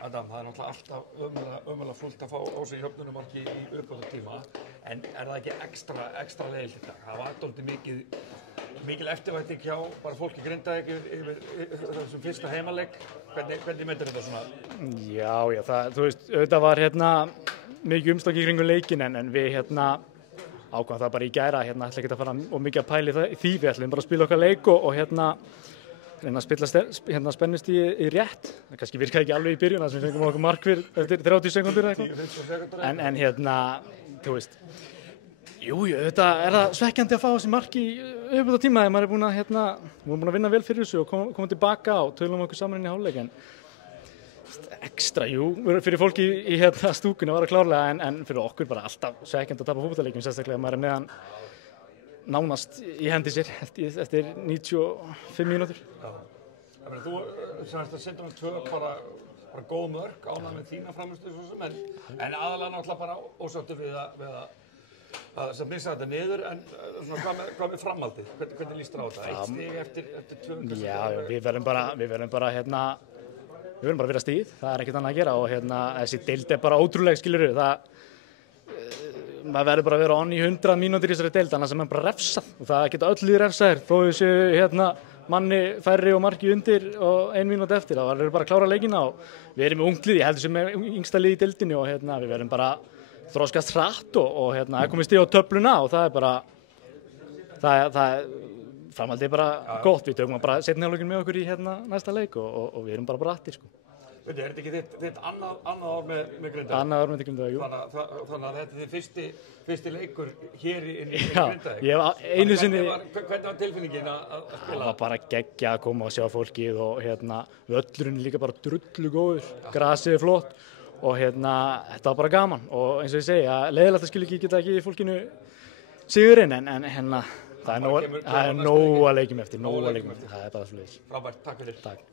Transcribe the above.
Adam, það náttúrulega alltaf ömurlega fullt að fá á sig jöfnunarmarki í uppbótartíma, en það ekki ekstra leiðilegt í dag? Það var dálítið mikil eftirvænting hjá bara fólki Grindavík yfir þessum fyrsta heimaleik. Hvernig metur þetta svona? Já, þú veist, auðvitað var mikið umstangið kringum leikinn en við ákvæðum það bara í gær að ætla ekki að fara og mikið að pæli því, við ætlum bara að spila okkar leik og reyna að spilla spennust í rétt. Það kannski virkaði ekki alveg í byrjun þar sem við fengum okkur mark fyrir eftir 30 sekúndur eða eitthvað. En þú veist, jú, auðvitað er það svekkjandi að fá þessi mark í uppbótartíma þegar maður er búin að vinna vel fyrir þessu og koma tilbaka og tölum okkur saman inn í hálfleik. En ekstra, fyrir fólki í stúkunni var það klárlega en fyrir okkur bara alltaf svekkjandi að tapa fótboltaleikjum, sérstaklega að maður er með hann nánast í hendi sér eftir 95 mínútur. Já. Þú semst að setja tvö bara góð mörk, ánægð með þína frammistöðu svo sem, en aðalega náttúrulega bara ósáttur við að missa þetta niður, en svona, hvað með framhaldið? Hvernig líst þér á þetta? Eitt stig eftir tvö? Já, við verðum bara að vera stíð, það er ekkert annað að gera og þessi deild er bara ótrúleg, skilurðu, maður verður bara að vera on í 100 mínútur í þessari deild, annars er maður bara refsað og það geta öll liðir refsaðir, þó við séu manni færri og marki undir og 1 mínúti eftir, þá verður bara að klára leikina og við erum með ungt lið, ég heldur sem með yngsta lið í deildinni og við verðum bara þroskast hratt og það er komið stig á töfluna og það er bara framhaldið er bara gott, við tökum bara seinni hálfleikinn með okkur í næsta leik og við erum bara brattir, sko. Er þetta ekki þitt annað ár með Grindavík? Annað ár með Grindavík, jú. Þannig að þetta er þinn fyrsti leikur hér í Grindavík? Já, ég hef einu sinni... Hvernig var tilfinningin að spila? Það var bara geggja að koma og sjá fólkið og völlurinn er líka bara drullu góður, grasið er flott og þetta var bara gaman og eins og ég segi, leiðilegt að skilja ekki geta ekki fólkinu sigurinn en það er nóg að leikjum eftir, það er bara svoleiðis. Frábært, takk fyrir. Takk.